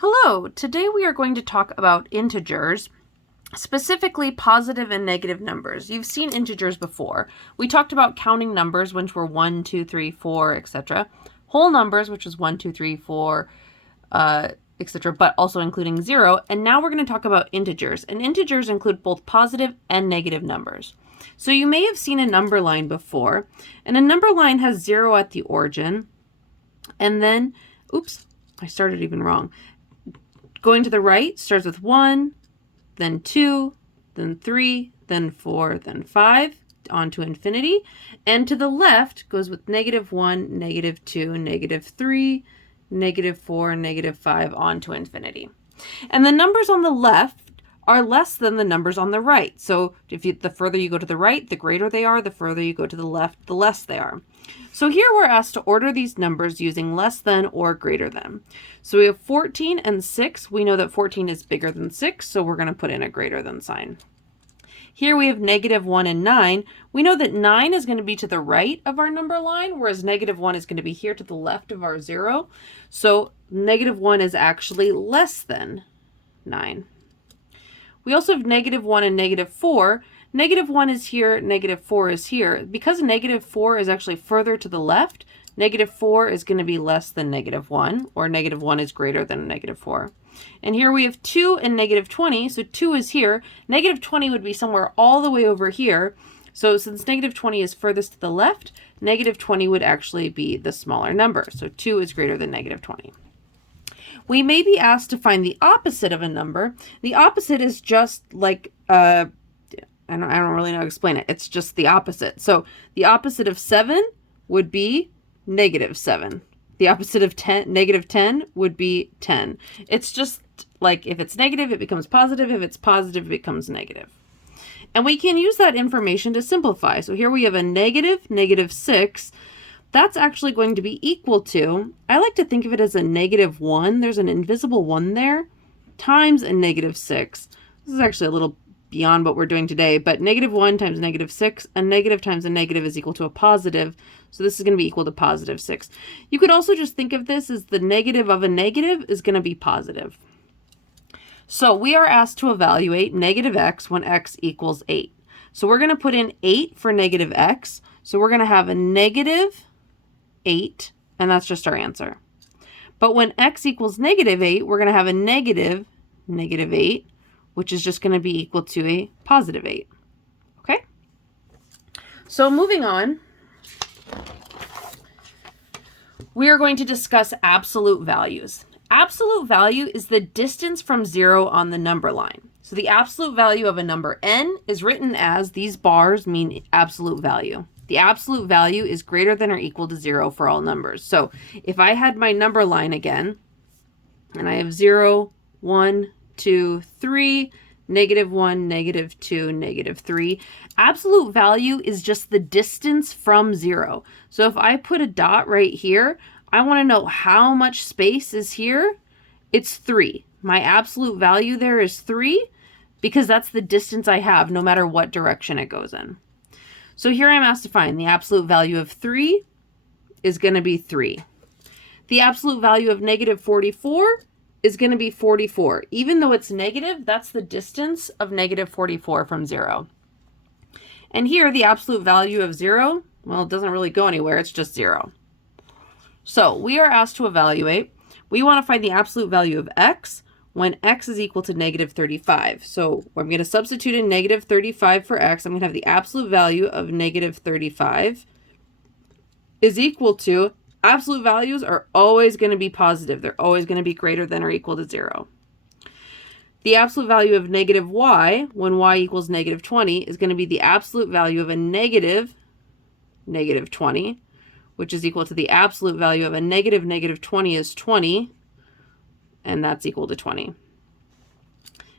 Hello, today we are going to talk about integers, specifically positive and negative numbers. You've seen integers before. We talked about counting numbers, which were 1, 2, 3, 4, etc. Whole numbers, which was 1, 2, 3, 4, etc., but also including 0. And now we're going to talk about integers. And integers include both positive and negative numbers. So you may have seen a number line before, and a number line has 0 at the origin. And then, oops, I started even wrong. Going to the right starts with 1, then 2, then 3, then 4, then 5, on to infinity. And to the left goes with -1, -2, -3, -4, -5, on to infinity. And the numbers on the left are less than the numbers on the right. So the further you go to the right, the greater they are. The further you go to the left, the less they are. So here we're asked to order these numbers using less than or greater than. So we have 14 and 6. We know that 14 is bigger than 6, so we're going to put in a greater than sign. Here we have -1 and 9. We know that 9 is going to be to the right of our number line, whereas -1 is going to be here to the left of our 0. So -1 is actually less than 9. We also have -1 and -4. -1 is here, -4 is here. Because -4 is actually further to the left, -4 is going to be less than -1, or -1 is greater than -4. And here we have 2 and -20, so 2 is here. -20 would be somewhere all the way over here. So since -20 is furthest to the left, -20 would actually be the smaller number. So 2 is greater than -20. We may be asked to find the opposite of a number. The opposite is just like, I don't really know how to explain it. It's just the opposite. So the opposite of 7 would be -7. The opposite of -10 would be 10. It's just like if it's negative, it becomes positive. If it's positive, it becomes negative. And we can use that information to simplify. So here we have a -6. That's actually going to be equal to, I like to think of it as a -1. There's an invisible 1 there, times a -6. This is actually a little beyond what we're doing today, but -1 times -6, a negative times a negative is equal to a positive. So this is going to be equal to +6. You could also just think of this as the negative of a negative is going to be positive. So we are asked to evaluate -x when x equals 8. So we're going to put in 8 for -x. So we're going to have a -8, and that's just our answer. But when x equals -8, we're going to have a -8, which is just going to be equal to a +8. Okay? So moving on, we are going to discuss absolute values. Absolute value is the distance from 0 on the number line. So the absolute value of a number n is written as, these bars mean absolute value. The absolute value is greater than or equal to 0 for all numbers. So if I had my number line again, and I have 0, 1, 2, 3, -1, -2, -3, absolute value is just the distance from 0. So if I put a dot right here, I want to know how much space is here. It's 3. My absolute value there is 3 because that's the distance I have no matter what direction it goes in. So here I'm asked to find the absolute value of 3 is going to be 3. The absolute value of -44 is going to be 44. Even though it's negative, that's the distance of -44 from 0. And here the absolute value of 0, well, it doesn't really go anywhere. It's just 0. So we are asked to evaluate. We want to find the absolute value of x when x is equal to -35. So I'm going to substitute in -35 for x. I'm going to have the absolute value of -35 is equal to, absolute values are always going to be positive. They're always going to be greater than or equal to 0. The absolute value of -y when y equals -20 is going to be the absolute value of a -20, which is equal to the absolute value of a -20 is 20. And that's equal to 20.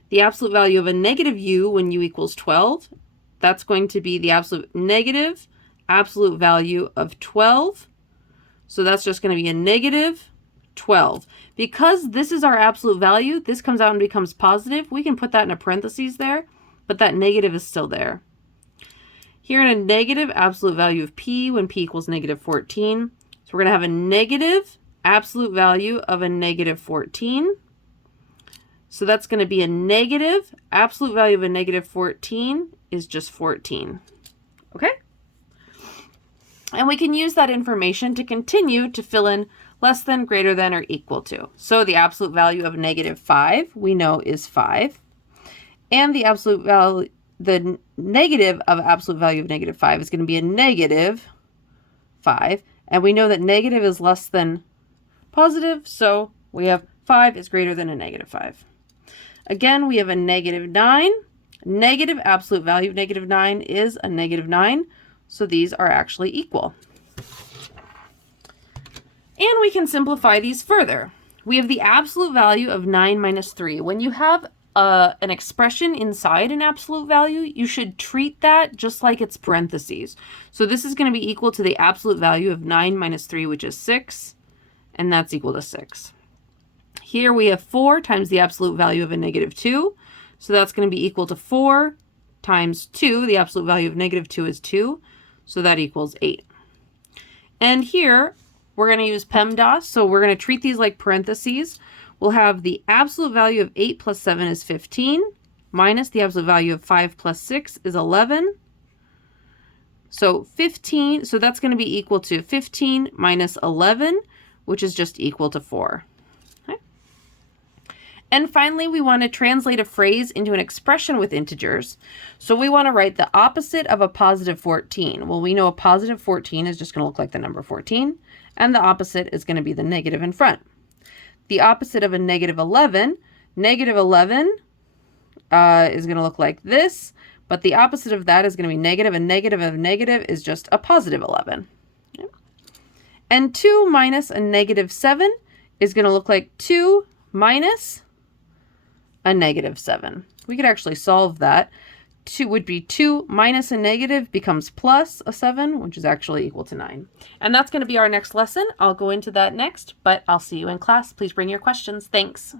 The absolute value of a -u when u equals 12, that's going to be the absolute value of 12. So that's just going to be a -12. Because this is our absolute value, this comes out and becomes positive. We can put that in a parentheses there, but that negative is still there. Here in a negative absolute value of p when p equals -14. So we're going to have a negative absolute value of a -14. So that's going to be a negative. Absolute value of a negative 14 is just 14. Okay? And we can use that information to continue to fill in less than, greater than, or equal to. So the absolute value of negative 5 we know is 5. And the absolute value, the negative of absolute value of negative 5 is going to be a negative 5. And we know that negative is less than positive, so we have 5 is greater than a negative 5. Again, we have a negative 9. Negative absolute value of negative 9 is a negative 9. So these are actually equal. And we can simplify these further. We have the absolute value of 9 minus 3. When you have an expression inside an absolute value, you should treat that just like it's parentheses. So this is going to be equal to the absolute value of 9 minus 3, which is 6. And that's equal to 6. Here we have 4 times the absolute value of a negative 2. So that's going to be equal to 4 times 2. The absolute value of negative 2 is 2. So that equals 8. And here we're going to use PEMDAS. So we're going to treat these like parentheses. We'll have the absolute value of 8 plus 7 is 15. Minus the absolute value of 5 plus 6 is 11. So 15. So that's going to be equal to 15 minus 11, which is just equal to 4. And finally, we want to translate a phrase into an expression with integers. So we want to write the opposite of a positive 14. Well, we know a positive 14 is just going to look like the number 14, and the opposite is going to be the negative in front. The opposite of a negative 11 is going to look like this, but the opposite of that is going to be negative, and negative of negative is just a positive 11. Okay. And 2 minus a negative 7 is going to look like 2 minus a negative 7. We could actually solve that. 2 would be 2 minus a negative becomes plus a 7, which is actually equal to 9. And that's going to be our next lesson. I'll go into that next, but I'll see you in class. Please bring your questions. Thanks.